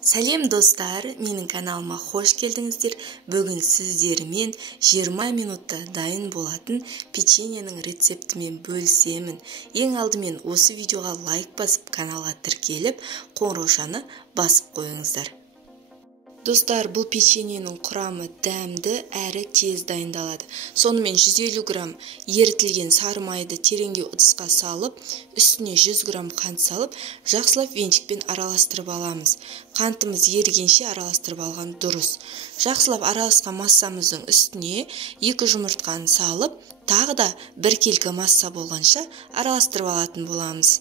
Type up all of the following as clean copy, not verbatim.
Сәлем достар, менің каналыма қош келдіңіздер. Бүгін сіздермен 20 минутта дайын болатын печеньенің рецептімен бөлісемін. Ең алдымен осы видеоға лайк басып, каналға тіркеліп, қоңыраушаны басып қойыңыздар. Достар, бұл печеньенің құрамы дәмді әрі тез дайындалады. Сонымен 150 грамм ерітілген сары майды тереңдеу ыдысқа салып, үстіне 100 грамм қант салып, жақсылап венчикпен араластырып аламыз. Қантымыз ерігенше араластырып алған дұрыс. Жақсылап араласқан массамыздың үстіне 2 жұмыртқаны салып, тағы да 1 келкі масса болғанша араластырып алатын боламыз.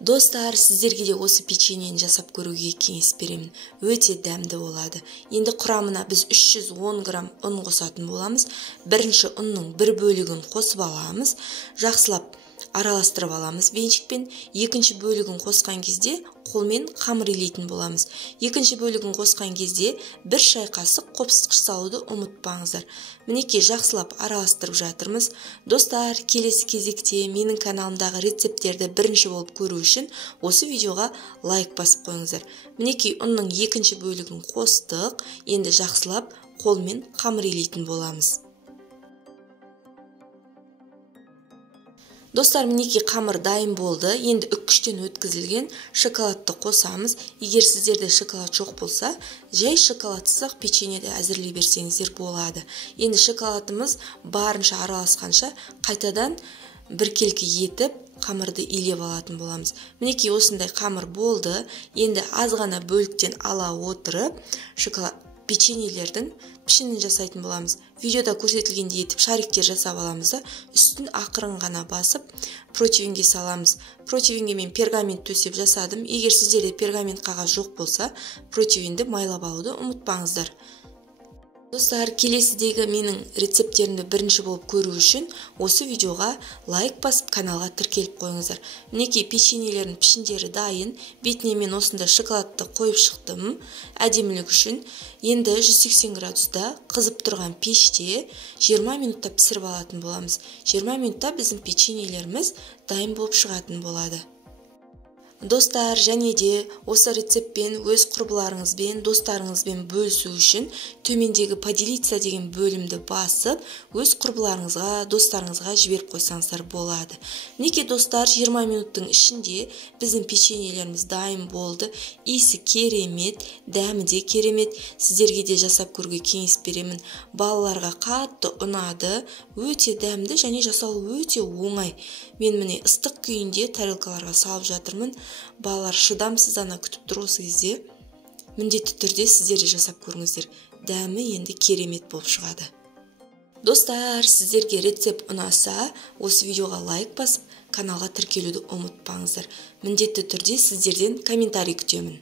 Достар, сіздерге де осы печеньені жасап көруге кеңес беремін. Өте дәмді болады. Енді құрамына біз 310 грамм ұн қосатын боламыз. Бірінші ұнның 1 бөлігін қосып аламыз. Жақсылап араластырып аламыз венчикпен. Екінші бөлігін қосқан кезде қолмен қамыр илейтін боламыз. Екінші бөлігін қосқан кезде 1 шай қасық қопсытқыш салуды ұмытпаңыздар. Мінекей жақсылап араластырып жатырмыз. Достар, келесі кезекте менің каналымдағы рецепттерді бірінші болып көру үшін осы видеоға лайк басып қойыңыздар. Мінекей ұнның екінші бөлігін қостық. Енді жақсылап қолмен қамыр илейтін боламыз. Достар, мінекей қамыр дайын болды. Енді үккіштен өткізілген шоколадты қосамыз. Егер сіздерде шоколад жоқ болса, жай шоколадсыз печеньеде әзірлей берсеңіздер болады. Енді шоколадымыз барынша араласқанша қайтадан 1 келкі етіп қамырды илеп алатын боламыз. Мінекей осындай қамыр болды. Енді аз ғана бөліктен ала отырып, печеньелердің пішінін жасайтын боламыз. Видеода көрсетілгендей етіп шариктер жасап аламыз да, үстін ақырын ғана басып, противенге саламыз. Противенге мен пергамент төсеп жасадым. Егер сіздерде пергамент қағаз жоқ болса, противенді майлап алуды ұмытпаңыздар. Достар, келесідегі менің рецепттерімді бірінші болып көру үшін осы видеоға лайк басып, каналға тіркеліп қойыңыздар. Мінекей печеньелердің пішіндері дайын. Бетіне мен осында шоколадты қойып шықтым әдемілік үшін. Енді 180 градуста қызып тұрған пеште 20 минутта пісіріп алатын боламыз. 20 минутта біздің печеньелеріміз дайын болып шығатын болады. Достар, және де осы рецептпен өз құрбыларыңызбен, достарыңызбен бөлісу үшін төмендегі поделиться деген бөлімді басып, өз құрбыларыңызға, достарыңызға жіберіп қойсаңыздар болады. Мінекей достар, 20 минуттың ішінде біздің печеньелеріміз дайын болды. Иісі керемет, дәмі де керемет. Сіздерге де жасап көруге кеңес беремін. Балаларға қатты ұнады, өте дәмді және жасалу өте оңай. Мен міне ыстық күйінде тарелкаларға салып жатырмын. Балалар шыдамсыздана күтіп тұр осы кезде. Міндетті түрде сіздер де жасап көріңіздер. Дәмі енді керемет болып шығады. Достар, сіздерге рецепт ұнаса, осы видеоға лайк басып, каналға тіркелуді ұмытпаңыздар. Міндетті түрде сіздерден комментарий күтемін.